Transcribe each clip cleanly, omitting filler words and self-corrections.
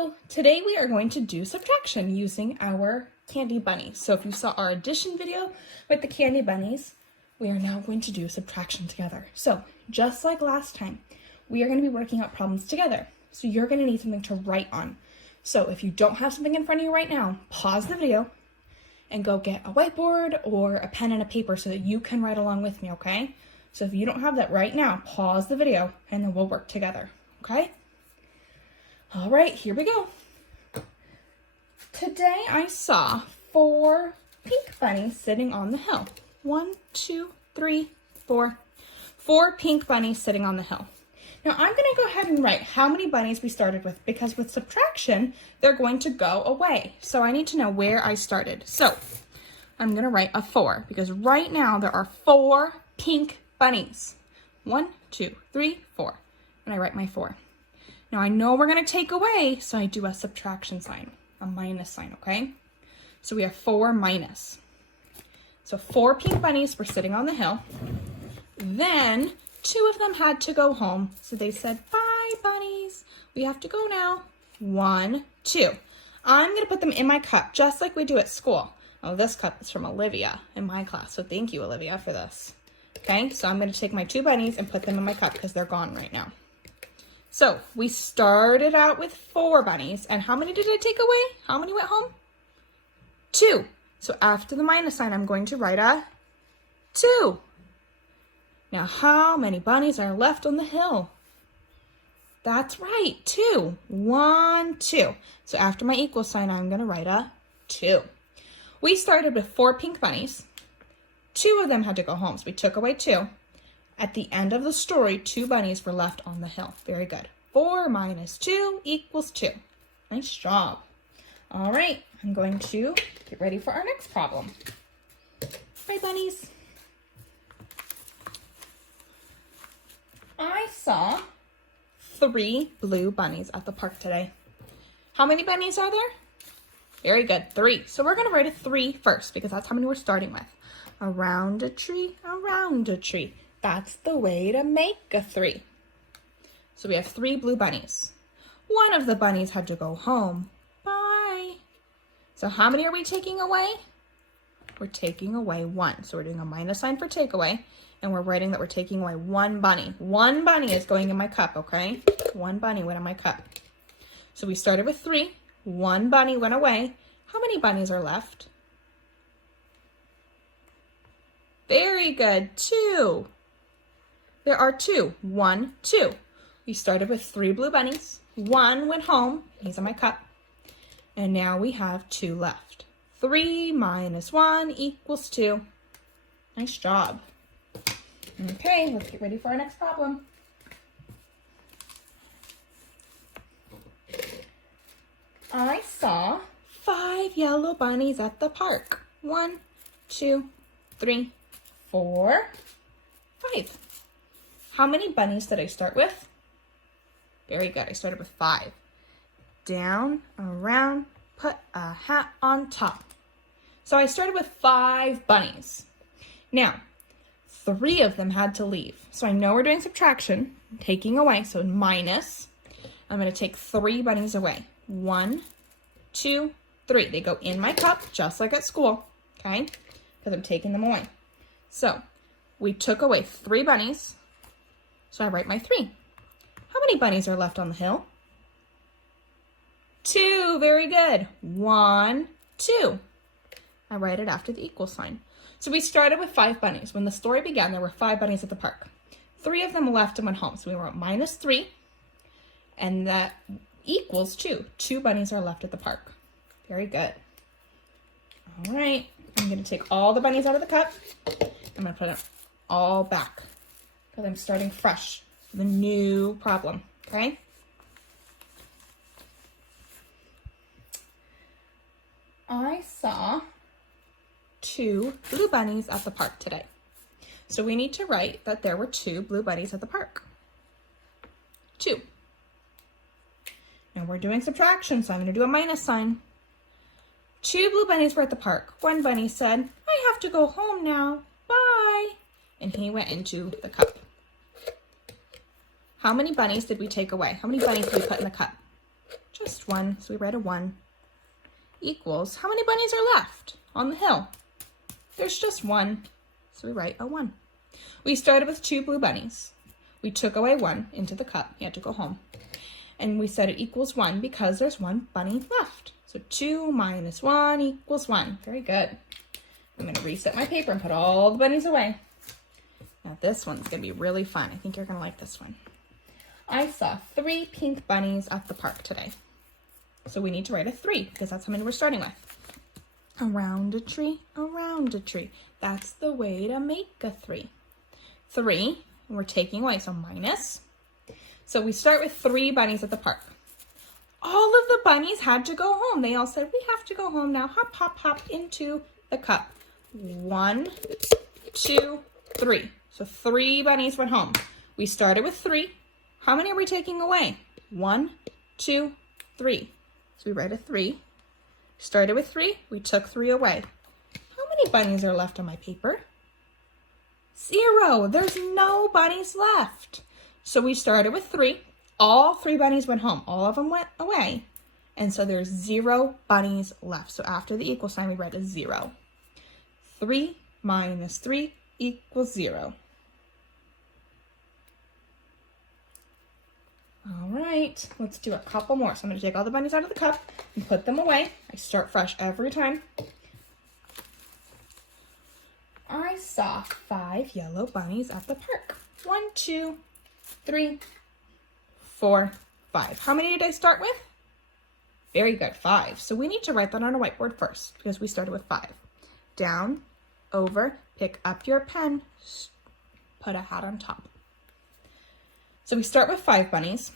So today we are going to do subtraction using our candy bunnies. So if you saw our addition video with the candy bunnies, we are now going to do subtraction together. So just like last time, we are going to be working out problems together. So you're going to need something to write on. So if you don't have something in front of you right now, pause the video and go get a whiteboard or a pen and a paper so that you can write along with me, okay? So if you don't have that right now, pause the video and then we'll work together, okay? All right, here we go. Today I saw 4 pink bunnies sitting on the hill. 1, 2, 3, 4. 4 pink bunnies sitting on the hill. Now I'm gonna go ahead and write how many bunnies we started with because with subtraction, they're going to go away. So I need to know where I started. So I'm gonna write a 4 because right now there are 4 pink bunnies. 1, 2, 3, 4. And I write my 4. Now I know we're gonna take away, so I do a subtraction sign, a minus sign, okay? So we have 4 minus. So 4 pink bunnies were sitting on the hill. Then 2 of them had to go home. So they said, bye bunnies, we have to go now. 1, 2. I'm gonna put them in my cup, just like we do at school. Oh, this cup is from Olivia in my class, so thank you, Olivia, for this. Okay, so I'm gonna take my 2 bunnies and put them in my cup because they're gone right now. So we started out with 4 bunnies, and how many did I take away? How many went home? 2. So after the minus sign, I'm going to write a 2. Now, how many bunnies are left on the hill? That's right, 2. 1, 2. So after my equal sign, I'm going to write a 2. We started with 4 pink bunnies. 2 of them had to go home, so we took away 2. At the end of the story, 2 bunnies were left on the hill. Very good. 4 minus 2 equals 2. Nice job. All right, I'm going to get ready for our next problem. Bye, bunnies. I saw 3 blue bunnies at the park today. How many bunnies are there? Very good, 3. So we're gonna write a 3 first because that's how many we're starting with. Around a tree, around a tree. That's the way to make a 3. So we have 3 blue bunnies. 1 of the bunnies had to go home. Bye. So how many are we taking away? We're taking away 1. So we're doing a minus sign for takeaway, and we're writing that we're taking away 1 bunny. 1 bunny is going in my cup, okay? 1 bunny went in my cup. So we started with 3. 1 bunny went away. How many bunnies are left? Very good, 2. There are 2. 1, 2. We started with 3 blue bunnies. 1 went home. He's in my cup. And now we have 2 left. 3 minus 1 equals 2. Nice job. Okay, let's get ready for our next problem. I saw 5 yellow bunnies at the park. 1, 2, 3, 4, 5. How many bunnies did I start with? Very good. I started with 5. Down, around, put a hat on top. So I started with 5 bunnies. Now, 3 of them had to leave. So I know we're doing subtraction, taking away, so minus. I'm going to take 3 bunnies away. 1, 2, 3. They go in my cup, just like at school, okay? Because I'm taking them away. So we took away 3 bunnies. So I write my 3. How many bunnies are left on the hill? 2. Very good. 1, 2. I write it after the equal sign. So we started with 5 bunnies. When the story began, there were 5 bunnies at the park. 3 of them left and went home. So we wrote minus 3, and that equals 2. 2 bunnies are left at the park. Very good. All right. I'm going to take all the bunnies out of the cup. I'm going to put them all back because I'm starting fresh with a new problem, okay? I saw 2 blue bunnies at the park today. So we need to write that there were 2 blue bunnies at the park. 2. Now we're doing subtraction, so I'm going to do a minus sign. 2 blue bunnies were at the park. 1 bunny said, I have to go home now. Bye. And he went into the cup. How many bunnies did we take away? How many bunnies did we put in the cup? just 1. So we write a 1 equals, how many bunnies are left on the hill? There's just 1. So we write a 1. We started with 2 blue bunnies. We took away 1 into the cup. You had to go home. And we said it equals 1 because there's 1 bunny left. So 2 minus 1 equals 1. Very good. I'm going to reset my paper and put all the bunnies away. Now this one's going to be really fun. I think you're going to like this one. I saw 3 pink bunnies at the park today. So we need to write a 3 because that's how many we're starting with. Around a tree, around a tree. That's the way to make a 3. 3, and we're taking away, so minus. So we start with 3 bunnies at the park. All of the bunnies had to go home. They all said, we have to go home now. Hop, hop, hop into the cup. 1, 2, 3. So 3 bunnies went home. We started with 3. How many are we taking away? 1, 2, 3. So we write a 3. Started with 3. We took 3 away. How many bunnies are left on my paper? 0. There's no bunnies left. So we started with 3. All 3 bunnies went home. All of them went away. And so there's 0 bunnies left. So after the equal sign, we write a 0. 3 minus 3 equals 0. All right, let's do a couple more. So I'm going to take all the bunnies out of the cup and put them away. I start fresh every time. I saw 5 yellow bunnies at the park. 1, 2, 3, 4, 5. How many did I start with? Very good, 5. So we need to write that on a whiteboard first because we started with 5. Down, over, pick up your pen, put a hat on top. So we start with 5 bunnies.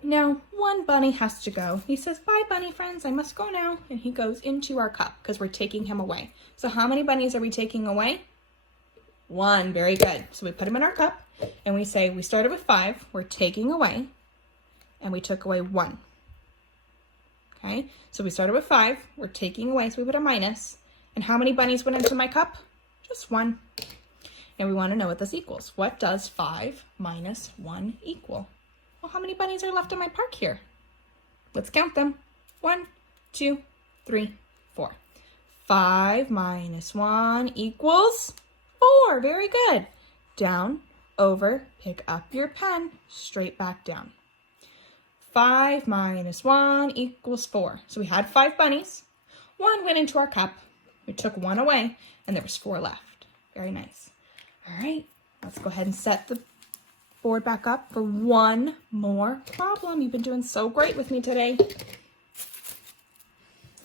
Now, 1 bunny has to go. He says, bye, bunny friends, I must go now. And he goes into our cup because we're taking him away. So how many bunnies are we taking away? 1, very good. So we put him in our cup and we say, we started with 5, we're taking away, and we took away 1. Okay, so we started with 5, we're taking away, so we put a minus. And how many bunnies went into my cup? Just 1. And we want to know what this equals. What does 5 minus 1 equal? Well, how many bunnies are left in my park here? Let's count them. 1, 2, 3, 4. 5 minus 1 equals 4. Very good. Down, over, pick up your pen, straight back down. 5 minus 1 equals 4. So we had 5 bunnies. 1 went into our cup. We took 1 away, and there was 4 left. Very nice. All right, let's go ahead and set the board back up for one more problem. You've been doing so great with me today.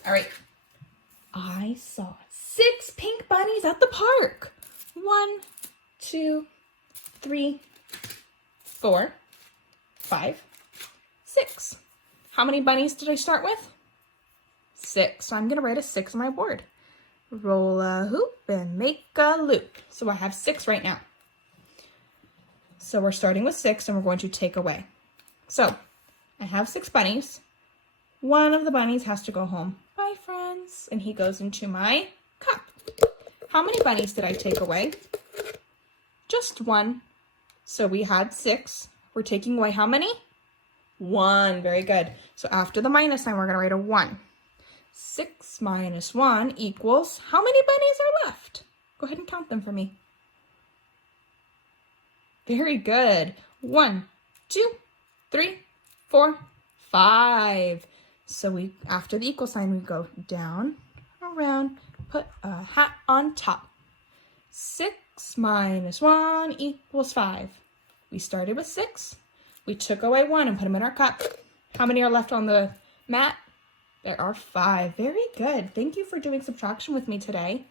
All right, I saw 6 pink bunnies at the park. 1, 2, 3, 4, 5, 6. How many bunnies did I start with? 6. So I'm going to write a 6 on my board. Roll a hoop and make a loop. So I have 6 right now. So we're starting with 6 and we're going to take away. So I have 6 bunnies. 1 of the bunnies has to go home. Bye, friends. And he goes into my cup. How many bunnies did I take away? Just 1. So we had 6. We're taking away how many? 1. Very good. So after the minus sign, we're going to write a 1. 6 minus 1 equals, how many bunnies are left? Go ahead and count them for me. Very good. 1, 2, 3, 4, 5. So we, after the equal sign, we go down, around, put a hat on top. 6 minus 1 equals 5. We started with 6. We took away 1 and put them in our cup. How many are left on the mat? There are 5. Very good. Thank you for doing subtraction with me today.